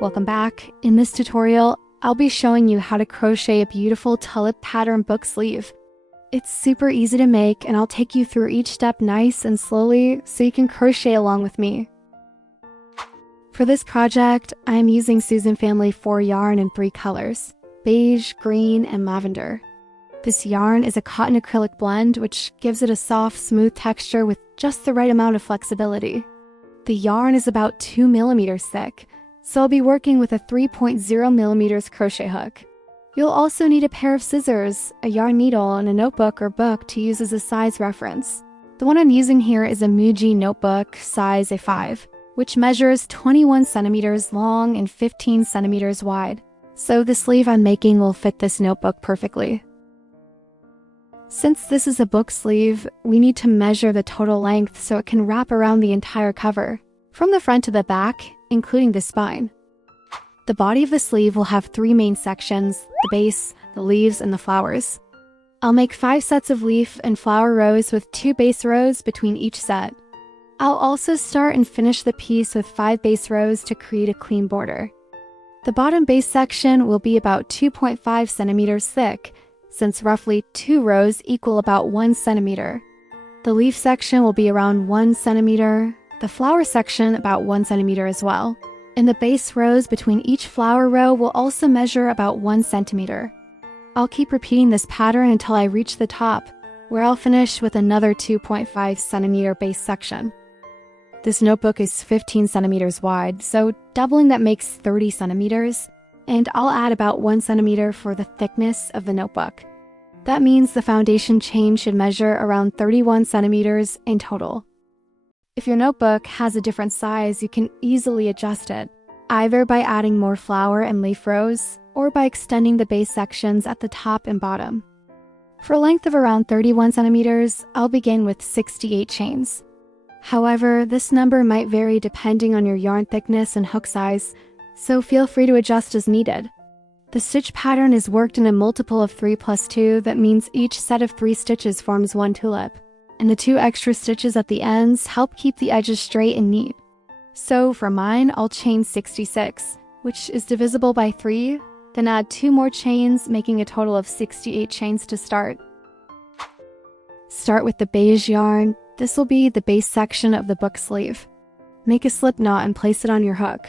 Welcome back. In this tutorial, I'll be showing you how to crochet a beautiful tulip pattern book sleeve. It's super easy to make, and I'll take you through each step nice and slowly so you can crochet along with me. For this project, I am using Susan Family 4 yarn in 3 colors: beige, green, and lavender. This yarn is a cotton acrylic blend, which gives it a soft, smooth texture with just the right amount of flexibility. The yarn is about 2 millimeters thick, so I'll be working with a 3.0 millimeters crochet hook. You'll also need a pair of scissors, a yarn needle, and a notebook or book to use as a size reference. The one I'm using here is a Muji notebook size A5, which measures 21 centimeters long and 15 centimeters wide, so the sleeve I'm making will fit this notebook perfectly. Since this is a book sleeve, we need to measure the total length so it can wrap around the entire cover, from the front to the back, including the spine. The body of the sleeve will have 3 main sections: the base, the leaves, and the flowers. I'll make 5 sets of leaf and flower rows with 2 base rows between each set. I'll also start and finish the piece with 5 base rows to create a clean border. The bottom base section will be about 2.5 centimeters thick, since roughly 2 rows equal about 1 centimeter. The leaf section will be around 1 centimeter, the flower section about 1 centimeter as well, and the base rows between each flower row will also measure about 1 centimeter. I'll keep repeating this pattern until I reach the top, where I'll finish with another 2.5 centimeter base section. This notebook is 15 centimeters wide, so doubling that makes 30 centimeters, and I'll add about 1 centimeter for the thickness of the notebook. That means the foundation chain should measure around 31 centimeters in total. If your notebook has a different size, you can easily adjust it, either by adding more flower and leaf rows, or by extending the base sections at the top and bottom. For a length of around 31 centimeters, I'll begin with 68 chains. However, this number might vary depending on your yarn thickness and hook size, so feel free to adjust as needed. The stitch pattern is worked in a multiple of 3 plus 2, that means each set of 3 stitches forms 1 tulip, and the 2 extra stitches at the ends help keep the edges straight and neat. So for mine, I'll chain 66, which is divisible by 3, then add 2 more chains, making a total of 68 chains to start. Start with the beige yarn. This will be the base section of the book sleeve. Make a slip knot and place it on your hook.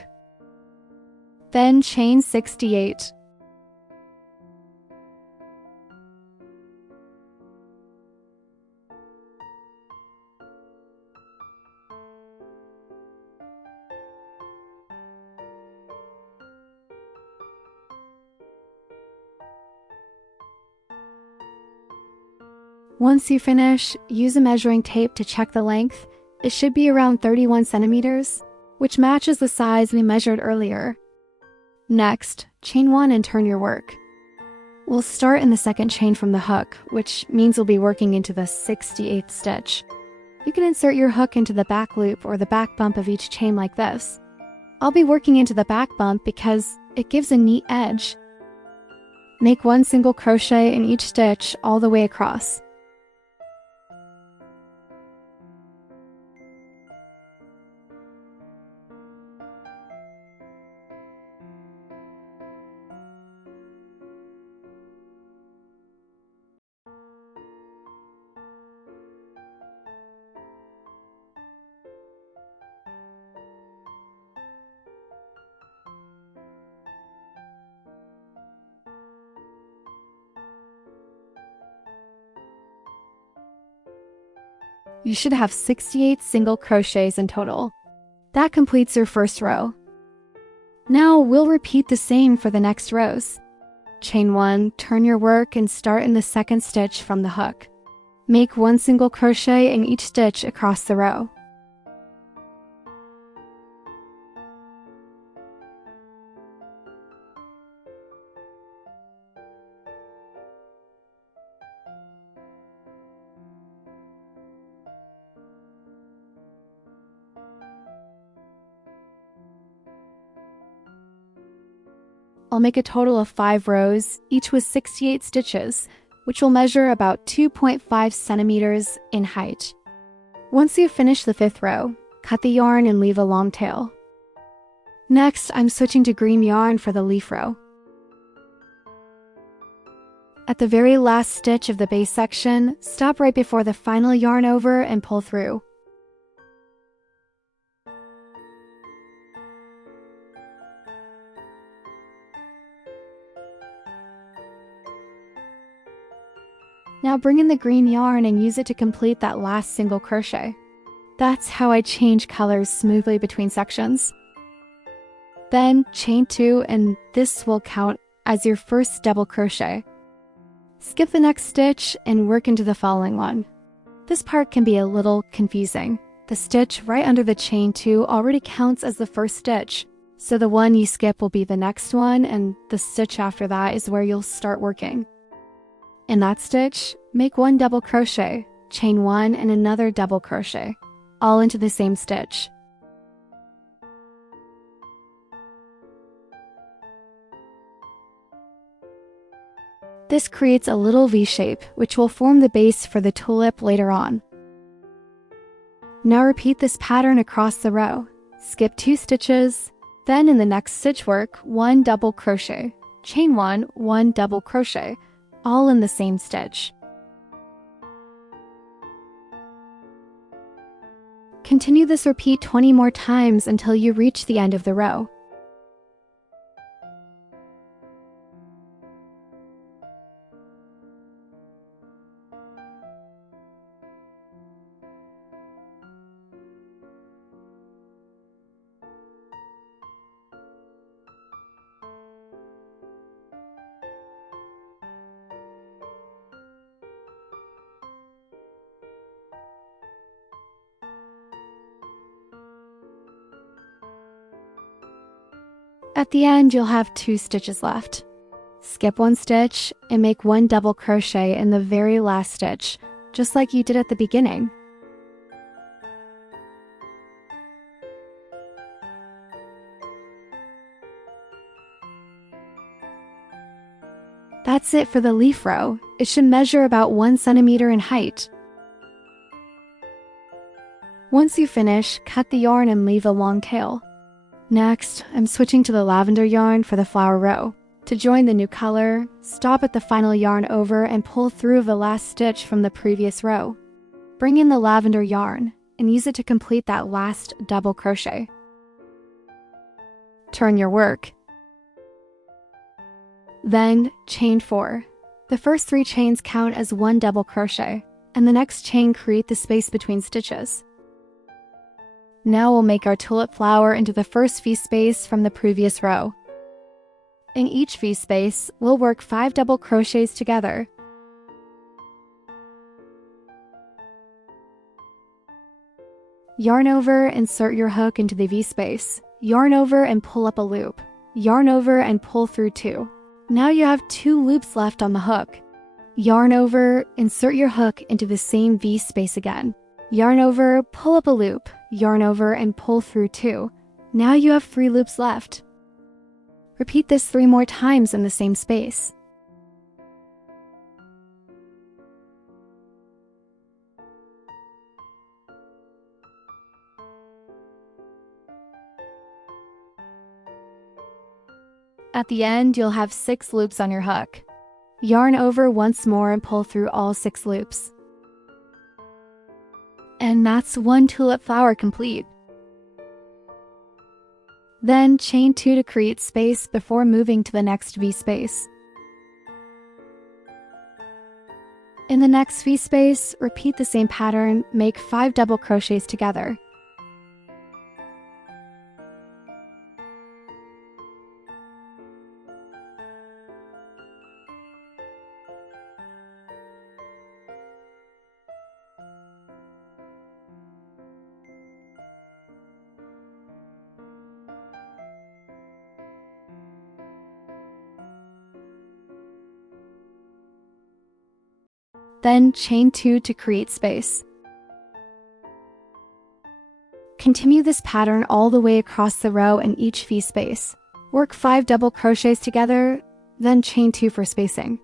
Then chain 68. Once you finish, use a measuring tape to check the length. It should be around 31 centimeters, which matches the size we measured earlier. Next, chain 1 and turn your work. We'll start in the second chain from the hook, which means we'll be working into the 68th stitch. You can insert your hook into the back loop or the back bump of each chain like this. I'll be working into the back bump because it gives a neat edge. Make 1 single crochet in each stitch all the way across. You should have 68 single crochets in total. That completes your first row. Now we'll repeat the same for the next rows. Chain 1, turn your work, and start in the second stitch from the hook. Make 1 single crochet in each stitch across the row. I'll make a total of 5 rows, each with 68 stitches, which will measure about 2.5 centimeters in height. Once you've finished the 5th row, cut the yarn and leave a long tail. Next, I'm switching to green yarn for the leaf row. At the very last stitch of the base section, stop right before the final yarn over and pull through. Now bring in the green yarn and use it to complete that last single crochet. That's how I change colors smoothly between sections. Then chain 2 and this will count as your first double crochet. Skip the next stitch and work into the following one. This part can be a little confusing. The stitch right under the chain 2 already counts as the first stitch, so the one you skip will be the next one and the stitch after that is where you'll start working. In that stitch, make 1 double crochet, chain 1 and another double crochet, all into the same stitch. This creates a little V shape, which will form the base for the tulip later on. Now repeat this pattern across the row. Skip 2 stitches, then in the next stitch work, 1 double crochet, chain 1, 1 double crochet, all in the same stitch. Continue this repeat 20 more times until you reach the end of the row. At the end, you'll have 2 stitches left. Skip 1 stitch and make 1 double crochet in the very last stitch, just like you did at the beginning. That's it for the leaf row. It should measure about 1 centimeter in height. Once you finish, cut the yarn and leave a long tail. Next, I'm switching to the lavender yarn for the flower row. To join the new color, stop at the final yarn over and pull through the last stitch from the previous row. Bring in the lavender yarn and use it to complete that last double crochet. Turn your work. Then, chain 4. The first 3 chains count as 1 double crochet, and the next chain create the space between stitches. Now we'll make our tulip flower into the first V space from the previous row. In each V space, we'll work 5 double crochets together. Yarn over, insert your hook into the V space. Yarn over and pull up a loop. Yarn over and pull through 2. Now you have 2 loops left on the hook. Yarn over, insert your hook into the same V space again. Yarn over, pull up a loop, yarn over and pull through 2. Now you have 3 loops left. Repeat this 3 more times in the same space. At the end, you'll have 6 loops on your hook. Yarn over once more and pull through all 6 loops. And that's 1 tulip flower complete. Then chain 2 to create space before moving to the next V space. In the next V space, repeat the same pattern, make 5 double crochets together. Then chain 2 to create space. Continue this pattern all the way across the row in each V space. Work 5 double crochets together, then chain 2 for spacing.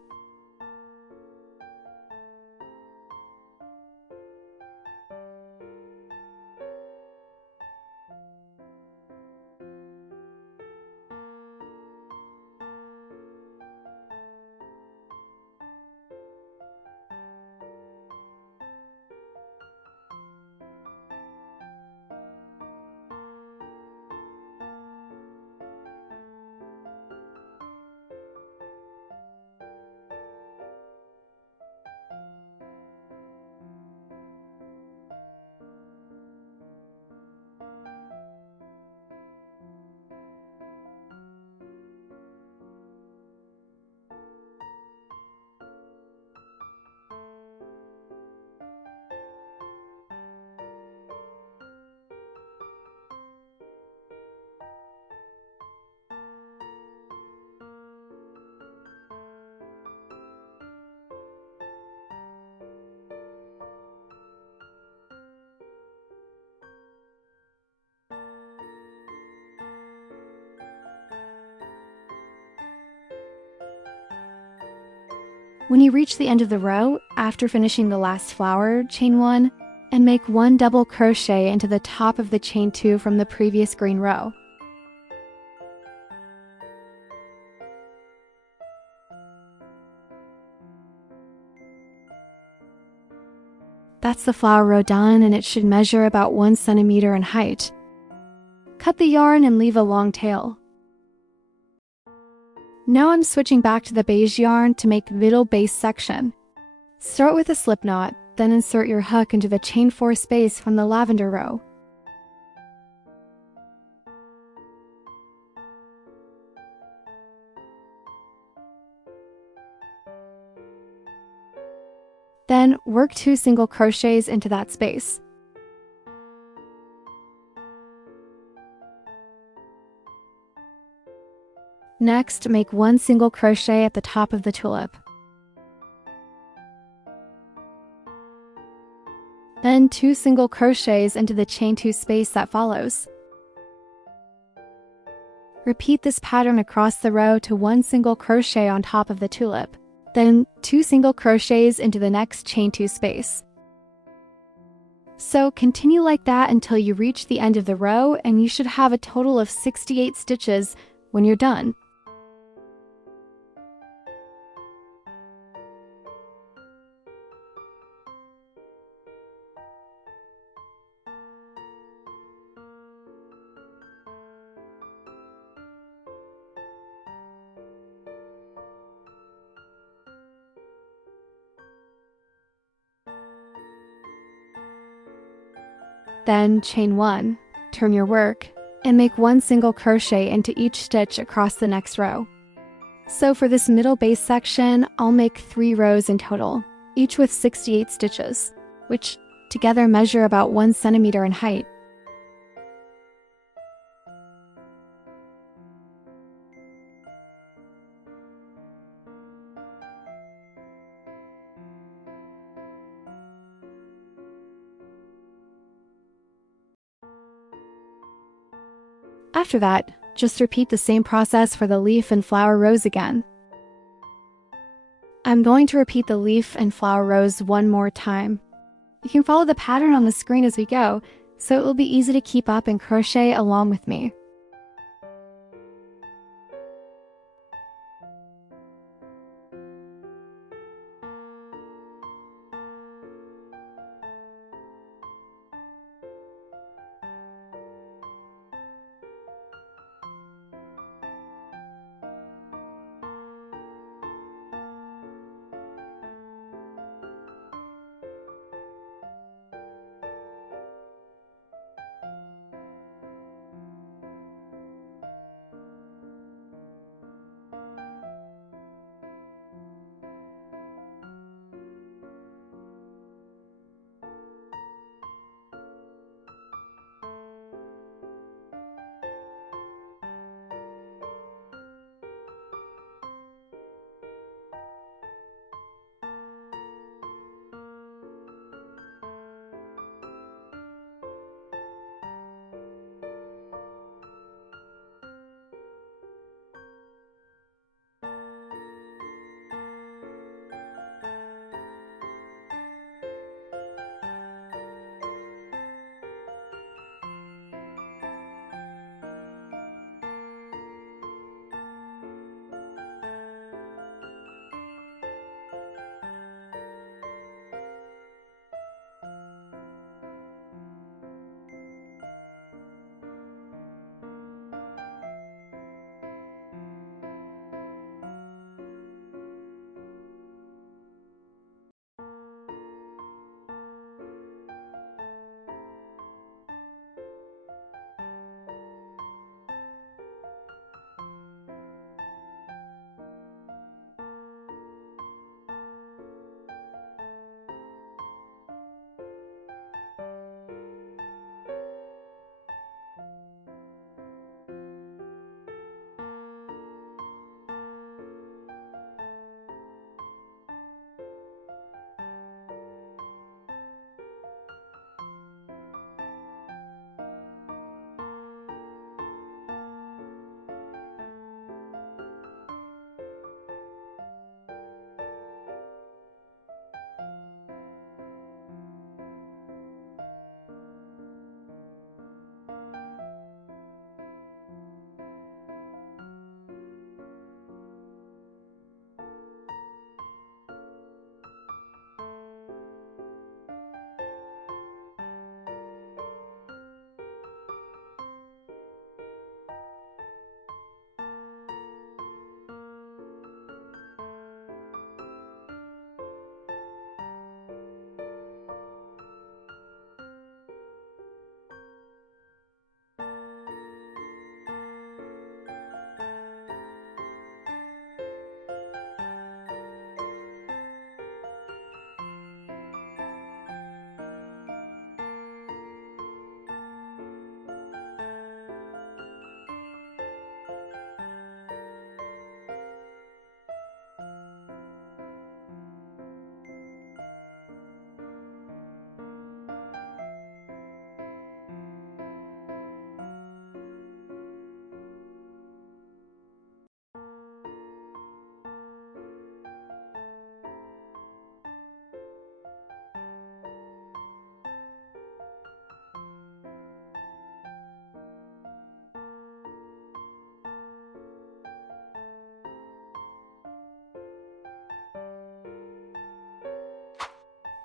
When you reach the end of the row, after finishing the last flower, chain 1 and make 1 double crochet into the top of the chain 2 from the previous green row. That's the flower row done, and it should measure about 1 centimeter in height. Cut the yarn and leave a long tail. Now I'm switching back to the beige yarn to make the middle base section. Start with a slip knot, then insert your hook into the chain 4 space from the lavender row. Then work 2 single crochets into that space. Next, make 1 single crochet at the top of the tulip. Then 2 single crochets into the chain 2 space that follows. Repeat this pattern across the row to 1 single crochet on top of the tulip. Then 2 single crochets into the next chain 2 space. So continue like that until you reach the end of the row, and you should have a total of 68 stitches when you're done. Then chain 1, turn your work, and make 1 single crochet into each stitch across the next row. So for this middle base section, I'll make 3 rows in total, each with 68 stitches, which together measure about 1 centimeter in height. After that, just repeat the same process for the leaf and flower rows again. I'm going to repeat the leaf and flower rows one more time. You can follow the pattern on the screen as we go, so it will be easy to keep up and crochet along with me.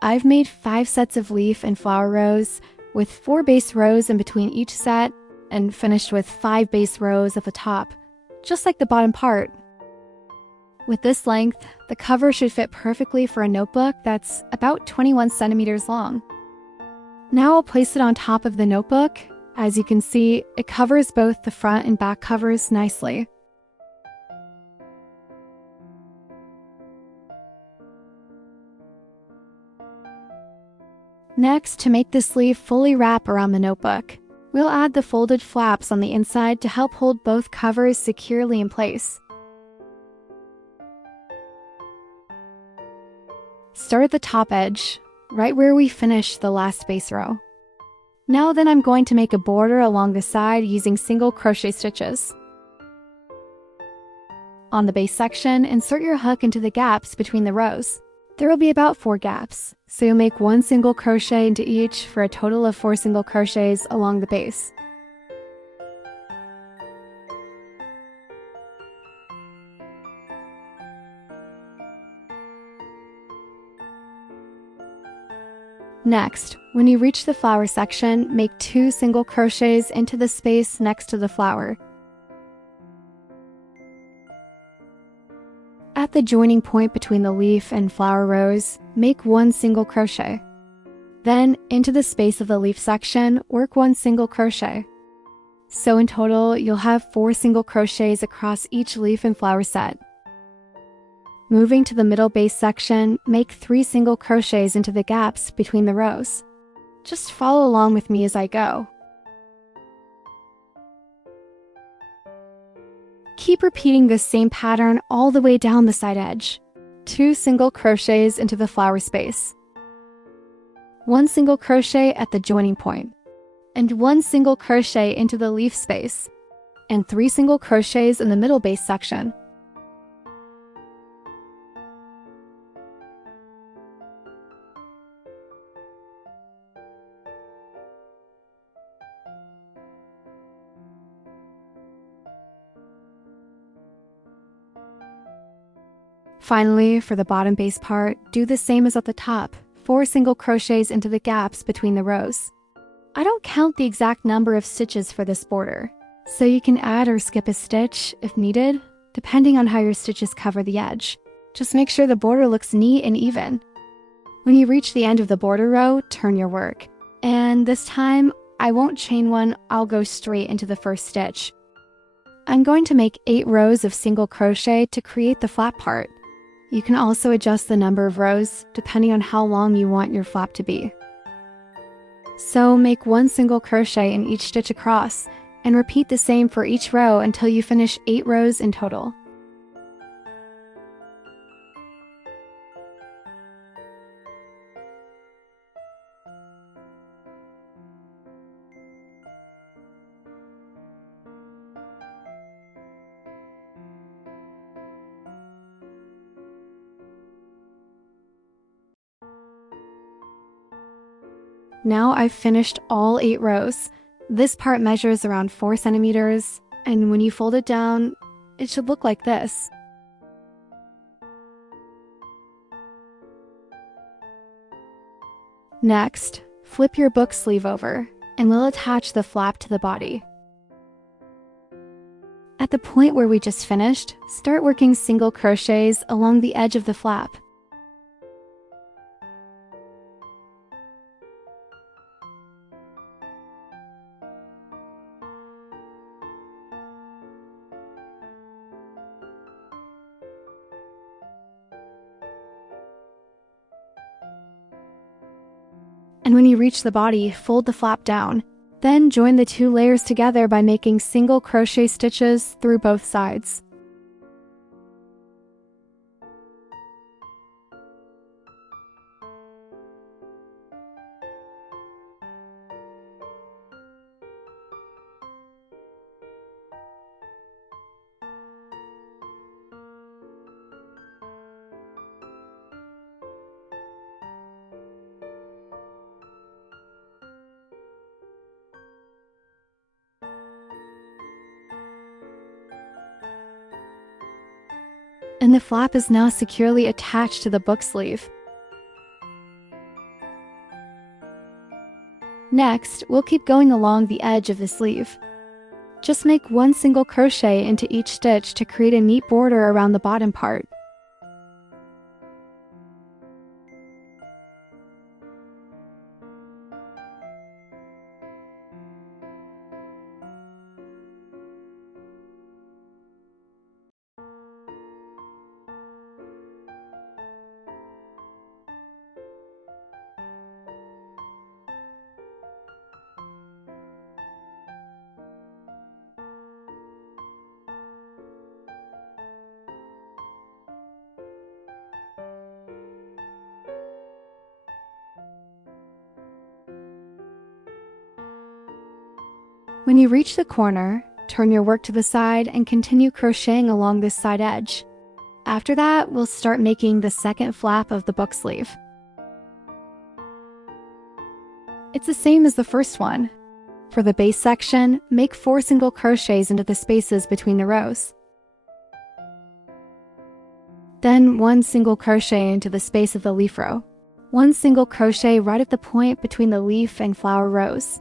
I've made 5 sets of leaf and flower rows with 4 base rows in between each set and finished with 5 base rows at the top, just like the bottom part. With this length, the cover should fit perfectly for a notebook that's about 21 centimeters long. Now I'll place it on top of the notebook. As you can see, it covers both the front and back covers nicely. Next, to make the sleeve fully wrap around the notebook, we'll add the folded flaps on the inside to help hold both covers securely in place. Start at the top edge, right where we finished the last base row. Now then I'm going to make a border along the side using single crochet stitches. On the base section, insert your hook into the gaps between the rows. There will be about 4 gaps, so you'll make 1 single crochet into each for a total of 4 single crochets along the base. Next, when you reach the flower section, make 2 single crochets into the space next to the flower. At the joining point between the leaf and flower rows, make 1 single crochet. Then, into the space of the leaf section, work 1 single crochet. So in total, you'll have 4 single crochets across each leaf and flower set. Moving to the middle base section, make 3 single crochets into the gaps between the rows. Just follow along with me as I go. Keep repeating this same pattern all the way down the side edge. 2 single crochets into the flower space. 1 single crochet at the joining point, and 1 single crochet into the leaf space, and 3 single crochets in the middle base section. Finally, for the bottom base part, do the same as at the top, 4 single crochets into the gaps between the rows. I don't count the exact number of stitches for this border, so you can add or skip a stitch if needed, depending on how your stitches cover the edge. Just make sure the border looks neat and even. When you reach the end of the border row, turn your work. And this time, I won't chain one, I'll go straight into the first stitch. I'm going to make 8 rows of single crochet to create the flap part. You can also adjust the number of rows depending on how long you want your flap to be. So make 1 single crochet in each stitch across and repeat the same for each row until you finish 8 rows in total. Now I've finished all 8 rows. This part measures around 4 centimeters, and when you fold it down, it should look like this. Next, flip your book sleeve over, and we'll attach the flap to the body. At the point where we just finished, start working single crochets along the edge of the flap. And when you reach the body, fold the flap down. Then join the 2 layers together by making single crochet stitches through both sides. And the flap is now securely attached to the book sleeve. Next, we'll keep going along the edge of the sleeve. Just make one single crochet into each stitch to create a neat border around the bottom part. When you reach the corner, turn your work to the side and continue crocheting along this side edge. After that, we'll start making the second flap of the book sleeve. It's the same as the first one. For the base section, make 4 single crochets into the spaces between the rows. Then 1 single crochet into the space of the leaf row. 1 single crochet right at the point between the leaf and flower rows.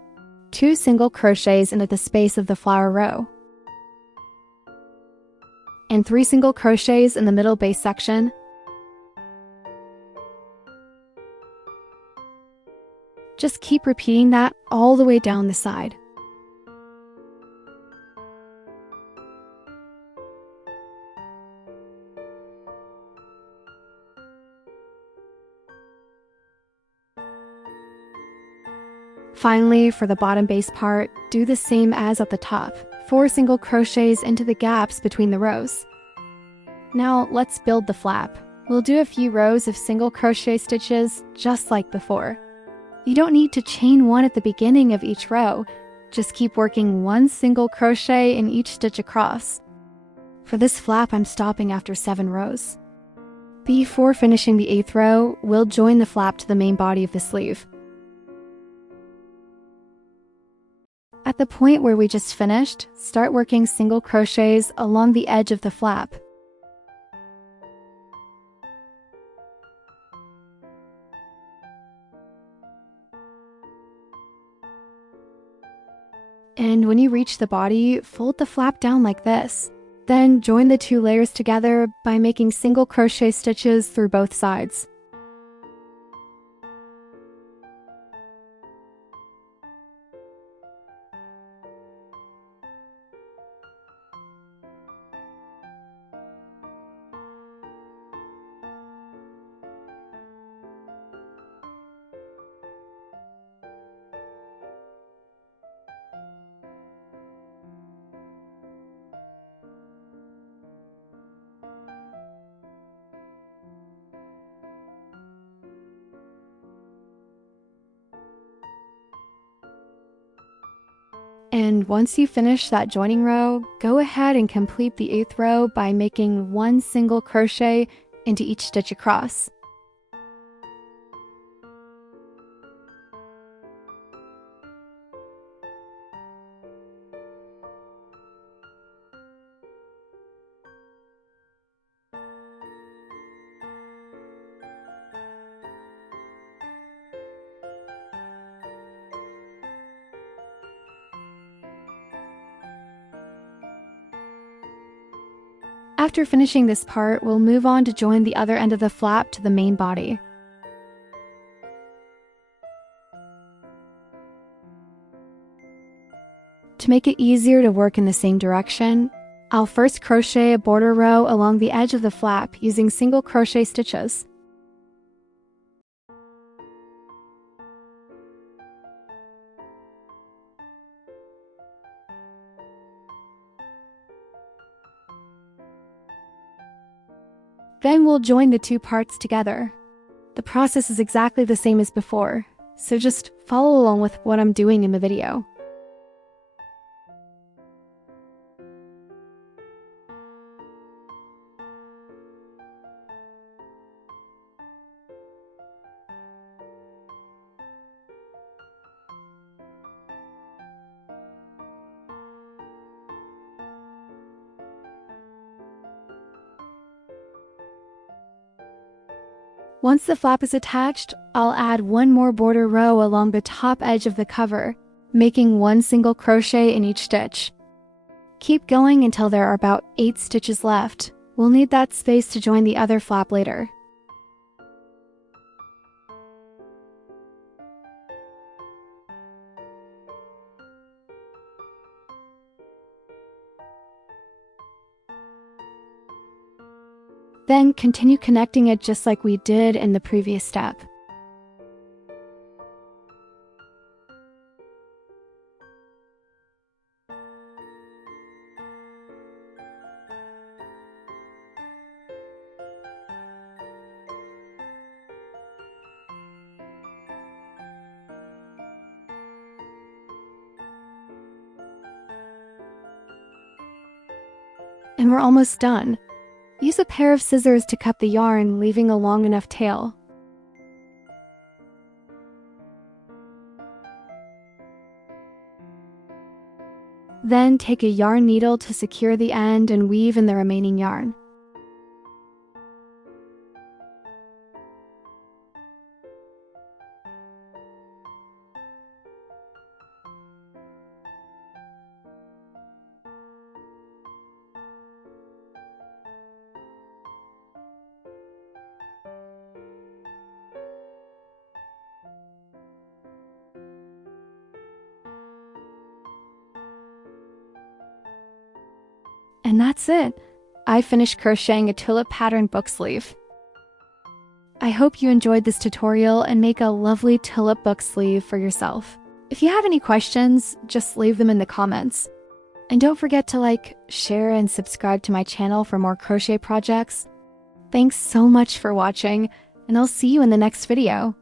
2 single crochets into the space of the flower row. And 3 single crochets in the middle base section. Just keep repeating that all the way down the side. Finally, for the bottom base part, do the same as at the top. 4 single crochets into the gaps between the rows. Now let's build the flap. We'll do a few rows of single crochet stitches just like before. You don't need to chain one at the beginning of each row. Just keep working 1 single crochet in each stitch across. For this flap, I'm stopping after 7 rows. Before finishing the 8th row, we'll join the flap to the main body of the sleeve. At the point where we just finished, start working single crochets along the edge of the flap. And when you reach the body, fold the flap down like this. Then join the 2 layers together by making single crochet stitches through both sides. And once you finish that joining row, go ahead and complete the 8th row by making 1 single crochet into each stitch across. After finishing this part, we'll move on to join the other end of the flap to the main body. To make it easier to work in the same direction, I'll first crochet a border row along the edge of the flap using single crochet stitches. Then we'll join the 2 parts together. The process is exactly the same as before, so just follow along with what I'm doing in the video. Once the flap is attached, I'll add one more border row along the top edge of the cover, making one single crochet in each stitch. Keep going until there are about 8 stitches left. We'll need that space to join the other flap later. Then continue connecting it just like we did in the previous step. And we're almost done. Use a pair of scissors to cut the yarn, leaving a long enough tail. Then take a yarn needle to secure the end and weave in the remaining yarn. And that's it. I finished crocheting a tulip pattern book sleeve. I hope you enjoyed this tutorial and make a lovely tulip book sleeve for yourself. If you have any questions, just leave them in the comments. And don't forget to like, share, and subscribe to my channel for more crochet projects. Thanks so much for watching, and I'll see you in the next video.